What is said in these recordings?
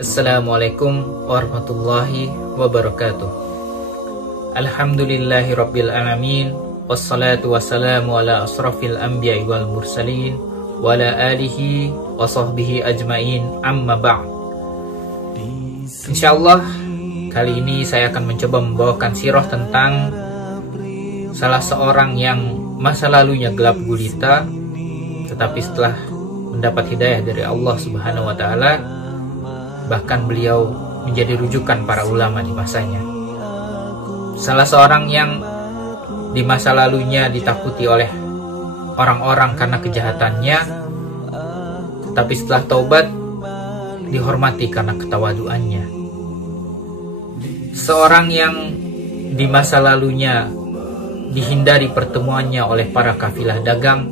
Assalamualaikum warahmatullahi wabarakatuh. Alhamdulillahi rabbil alamin. Wassalatu wassalamu ala asrafil anbiya'i wal mursalin wa ala alihi wa sahbihi ajmain, amma ba'd. Insyaallah kali ini saya akan mencoba membawakan sirah tentang salah seorang yang masa lalunya gelap gulita, tetapi setelah mendapat hidayah dari Allah Subhanahu wa taala, bahkan beliau menjadi rujukan para ulama di masanya. Salah seorang yang di masa lalunya ditakuti oleh orang-orang karena kejahatannya, tetapi setelah taubat dihormati karena ketawaduannya. Seorang yang di masa lalunya dihindari pertemuannya oleh para kafilah dagang,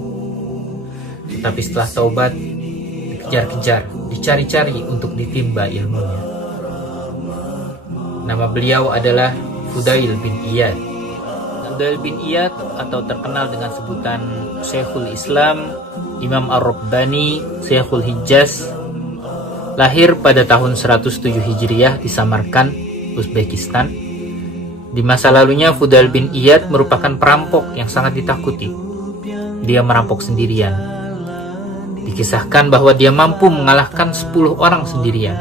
tetapi setelah taubat dikejar-kejar, dicari-cari untuk ditimba ilmunya. Nama beliau adalah Fudail bin Iyad. Fudail bin Iyad atau terkenal dengan sebutan Syekhul Islam, Imam Ar-Rabbani, Syekhul Hijaz, lahir pada tahun 107 Hijriah di Samarkand, Uzbekistan. Di masa lalunya Fudail bin Iyad merupakan perampok yang sangat ditakuti. Dia merampok sendirian. Dikisahkan bahwa dia mampu mengalahkan 10 orang sendirian.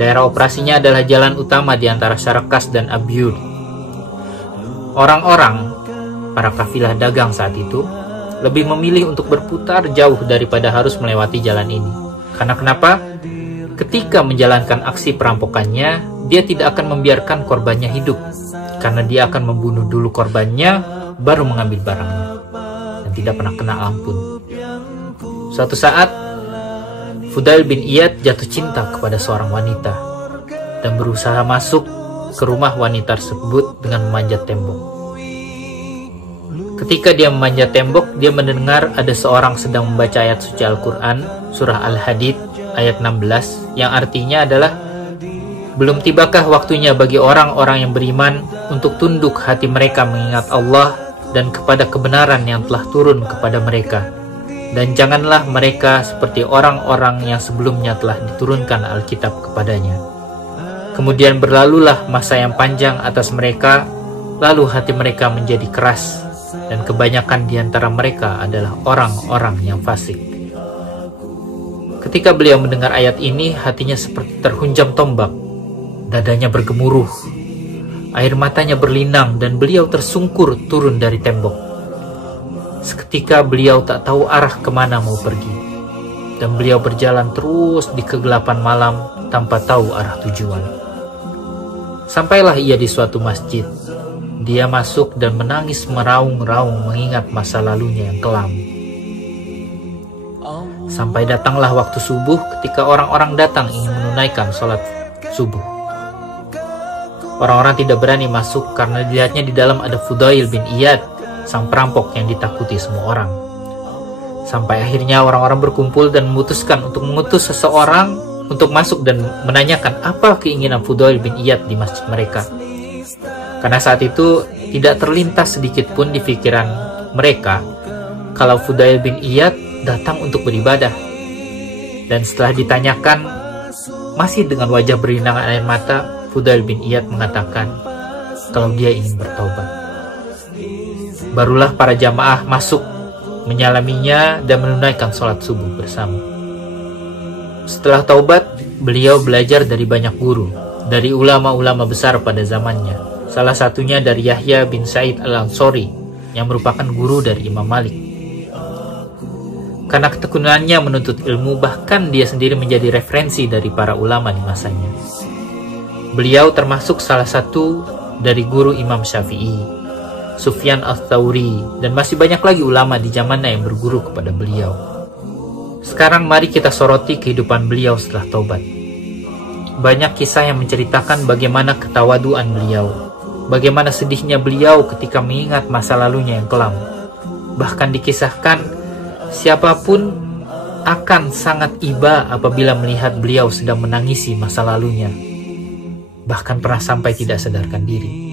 Daerah operasinya adalah jalan utama di antara Syarakas dan Abyur. Orang-orang, para kafilah dagang saat itu, lebih memilih untuk berputar jauh daripada harus melewati jalan ini. Karena kenapa? Ketika menjalankan aksi perampokannya, dia tidak akan membiarkan korbannya hidup, karena dia akan membunuh dulu korbannya, baru mengambil barangnya, dan tidak pernah kena ampun. Suatu saat, Fudail bin Iyad jatuh cinta kepada seorang wanita dan berusaha masuk ke rumah wanita tersebut dengan memanjat tembok. Ketika dia memanjat tembok, dia mendengar ada seorang sedang membaca ayat suci Al-Quran, surah Al-Hadid, ayat 16, yang artinya adalah, belum tibakah waktunya bagi orang-orang yang beriman untuk tunduk hati mereka mengingat Allah dan kepada kebenaran yang telah turun kepada mereka. Dan janganlah mereka seperti orang-orang yang sebelumnya telah diturunkan Alkitab kepadanya. Kemudian berlalulah masa yang panjang atas mereka, lalu hati mereka menjadi keras, dan kebanyakan di antara mereka adalah orang-orang yang fasik. Ketika beliau mendengar ayat ini, hatinya seperti terhunjam tombak, dadanya bergemuruh, air matanya berlinang, dan beliau tersungkur turun dari tembok. Seketika beliau tak tahu arah kemana mau pergi, dan beliau berjalan terus di kegelapan malam tanpa tahu arah tujuan. Sampailah ia di suatu masjid. Dia masuk dan menangis meraung-raung mengingat masa lalunya yang kelam. Sampai datanglah waktu subuh ketika orang-orang datang ingin menunaikan sholat subuh. Orang-orang tidak berani masuk karena dilihatnya di dalam ada Fudail bin Iyad, sang perampok yang ditakuti semua orang. Sampai akhirnya orang-orang berkumpul dan memutuskan untuk mengutus seseorang untuk masuk dan menanyakan apa keinginan Fudail bin Iyad di masjid mereka. Karena saat itu tidak terlintas sedikit pun di pikiran mereka kalau Fudail bin Iyad datang untuk beribadah. Dan setelah ditanyakan, masih dengan wajah berlinangan air mata, Fudail bin Iyad mengatakan kalau dia ingin bertaubat. Barulah para jamaah masuk, menyalaminya dan menunaikan sholat subuh bersama. Setelah taubat, beliau belajar dari banyak guru, dari ulama-ulama besar pada zamannya. Salah satunya dari Yahya bin Sa'id al-Ansori, yang merupakan guru dari Imam Malik. Karena ketekunannya menuntut ilmu, bahkan dia sendiri menjadi referensi dari para ulama di masanya. Beliau termasuk salah satu dari guru Imam Syafi'i, Sufyan al-Thawri, dan masih banyak lagi ulama di zamannya yang berguru kepada beliau. Sekarang mari kita soroti kehidupan beliau setelah taubat. Banyak kisah yang menceritakan bagaimana ketawaduan beliau, bagaimana sedihnya beliau ketika mengingat masa lalunya yang kelam. Bahkan dikisahkan siapapun akan sangat iba apabila melihat beliau sedang menangisi masa lalunya. Bahkan pernah sampai tidak sadarkan diri.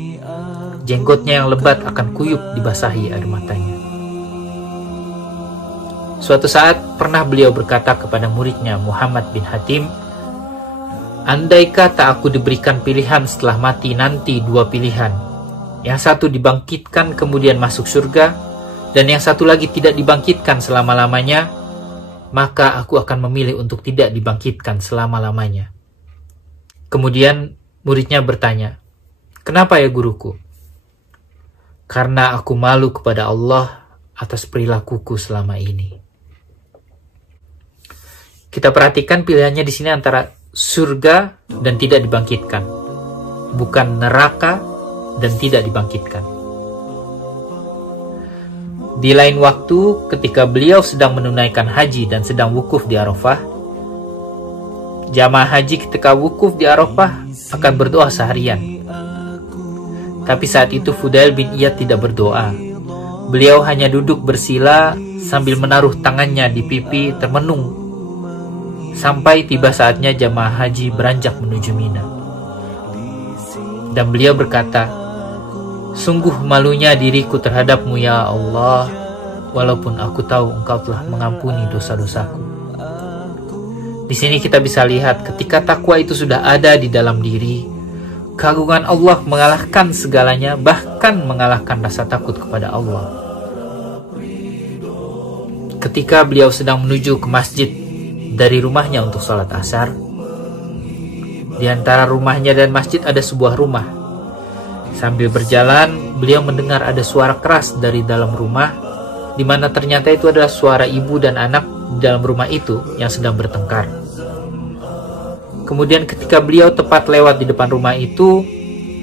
Jenggotnya yang lebat akan kuyup dibasahi air matanya. Suatu saat pernah beliau berkata kepada muridnya Muhammad bin Hatim, andai kata aku diberikan pilihan setelah mati nanti dua pilihan. Yang satu dibangkitkan kemudian masuk surga, dan yang satu lagi tidak dibangkitkan selama-lamanya, maka aku akan memilih untuk tidak dibangkitkan selama-lamanya. Kemudian muridnya bertanya, "Kenapa ya guruku?" "Karena aku malu kepada Allah atas perilakuku selama ini." Kita perhatikan pilihannya di sini antara surga dan tidak dibangkitkan, bukan neraka dan tidak dibangkitkan. Di lain waktu, ketika beliau sedang menunaikan haji dan sedang wukuf di Arafah, jamaah haji ketika wukuf di Arafah akan berdoa seharian. Tapi saat itu Fudail bin Iyad tidak berdoa. Beliau hanya duduk bersila sambil menaruh tangannya di pipi termenung sampai tiba saatnya jamaah haji beranjak menuju Mina. Dan beliau berkata, "Sungguh malunya diriku terhadapmu ya Allah, walaupun aku tahu Engkau telah mengampuni dosa-dosaku." Di sini kita bisa lihat ketika takwa itu sudah ada di dalam diri, keagungan Allah mengalahkan segalanya, bahkan mengalahkan rasa takut kepada Allah. Ketika beliau sedang menuju ke masjid dari rumahnya untuk sholat asar, di antara rumahnya dan masjid ada sebuah rumah. Sambil berjalan, beliau mendengar ada suara keras dari dalam rumah, di mana ternyata itu adalah suara ibu dan anak di dalam rumah itu yang sedang bertengkar. Kemudian ketika beliau tepat lewat di depan rumah itu,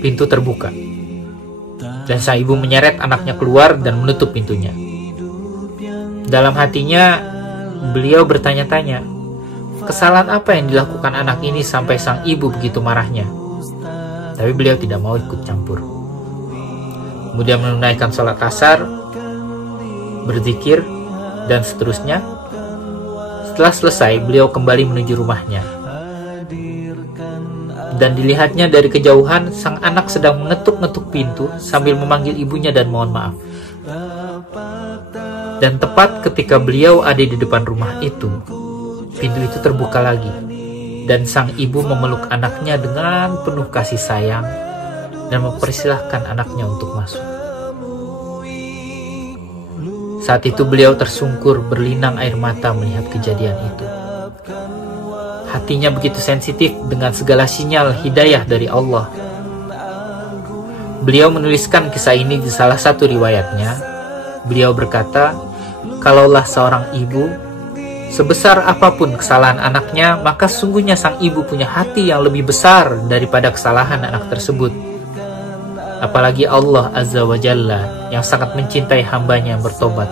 pintu terbuka. Dan sang ibu menyeret anaknya keluar dan menutup pintunya. Dalam hatinya, beliau bertanya-tanya, kesalahan apa yang dilakukan anak ini sampai sang ibu begitu marahnya? Tapi beliau tidak mau ikut campur. Kemudian menunaikan sholat asar, berzikir, dan seterusnya. Setelah selesai, beliau kembali menuju rumahnya. Dan dilihatnya dari kejauhan, sang anak sedang mengetuk-ngetuk pintu sambil memanggil ibunya dan mohon maaf. Dan tepat ketika beliau ada di depan rumah itu, pintu itu terbuka lagi, dan sang ibu memeluk anaknya dengan penuh kasih sayang dan mempersilahkan anaknya untuk masuk. Saat itu beliau tersungkur berlinang air mata melihat kejadian itu. Hatinya begitu sensitif dengan segala sinyal hidayah dari Allah. Beliau menuliskan kisah ini di salah satu riwayatnya. Beliau berkata, "Kalaulah seorang ibu, sebesar apapun kesalahan anaknya, maka sungguhnya sang ibu punya hati yang lebih besar daripada kesalahan anak tersebut. Apalagi Allah Azza wa Jalla yang sangat mencintai hambanya yang bertobat,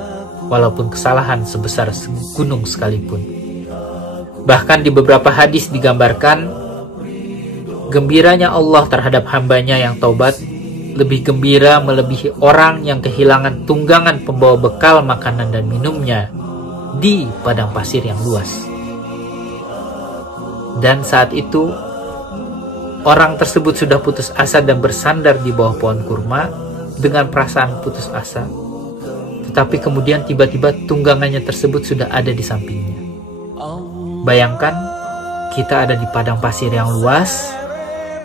walaupun kesalahan sebesar gunung sekalipun." Bahkan di beberapa hadis digambarkan, gembiranya Allah terhadap hambanya yang taubat lebih gembira melebihi orang yang kehilangan tunggangan pembawa bekal makanan dan minumnya di padang pasir yang luas. Dan saat itu, orang tersebut sudah putus asa dan bersandar di bawah pohon kurma dengan perasaan putus asa. Tetapi kemudian tiba-tiba tunggangannya tersebut sudah ada di sampingnya. Bayangkan, kita ada di padang pasir yang luas,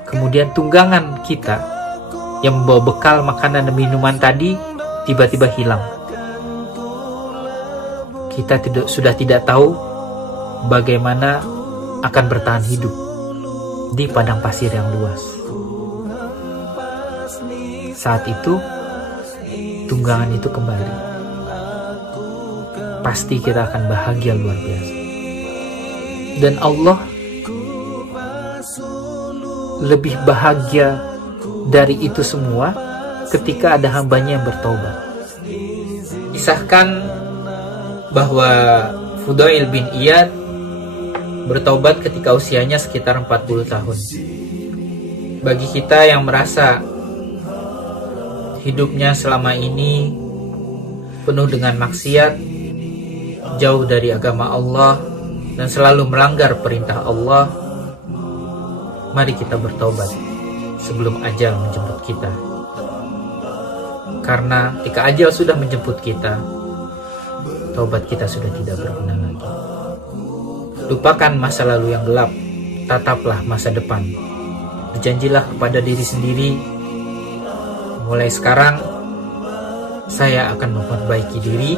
kemudian tunggangan kita yang membawa bekal makanan dan minuman tadi tiba-tiba hilang. Kita sudah tidak tahu bagaimana akan bertahan hidup di padang pasir yang luas. Saat itu, tunggangan itu kembali. Pasti kita akan bahagia luar biasa. Dan Allah lebih bahagia dari itu semua ketika ada hambanya yang bertobat. Kisahkan bahwa Fudail bin Iyad bertobat ketika usianya sekitar 40 tahun. Bagi kita yang merasa hidupnya selama ini penuh dengan maksiat, jauh dari agama Allah, dan selalu melanggar perintah Allah, mari kita bertobat sebelum ajal menjemput kita. Karena jika ajal sudah menjemput kita, taubat kita sudah tidak berguna lagi. Lupakan masa lalu yang gelap, tataplah masa depan. Berjanjilah kepada diri sendiri, mulai sekarang saya akan memperbaiki diri.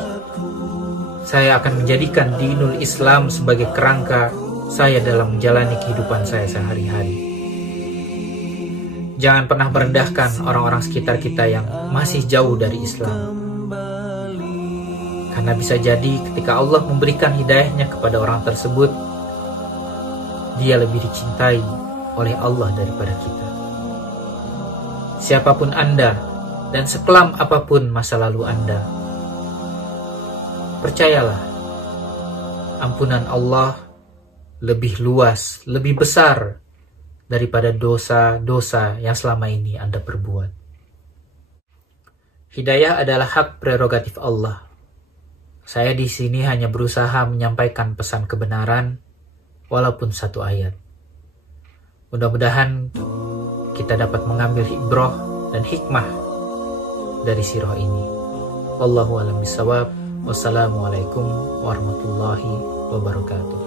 Saya akan menjadikan dinul Islam sebagai kerangka saya dalam menjalani kehidupan saya sehari-hari. Jangan pernah merendahkan orang-orang sekitar kita yang masih jauh dari Islam. Karena bisa jadi ketika Allah memberikan hidayahnya kepada orang tersebut, dia lebih dicintai oleh Allah daripada kita. Siapapun Anda dan sekelam apapun masa lalu Anda, percayalah, ampunan Allah lebih luas, lebih besar daripada dosa-dosa yang selama ini Anda perbuat. Hidayah adalah hak prerogatif Allah. Saya di sini hanya berusaha menyampaikan pesan kebenaran, walaupun satu ayat. Mudah-mudahan kita dapat mengambil ibrah dan hikmah dari sirah ini. Wallahu a'lam bishawab. Wassalamualaikum warahmatullahi wabarakatuh.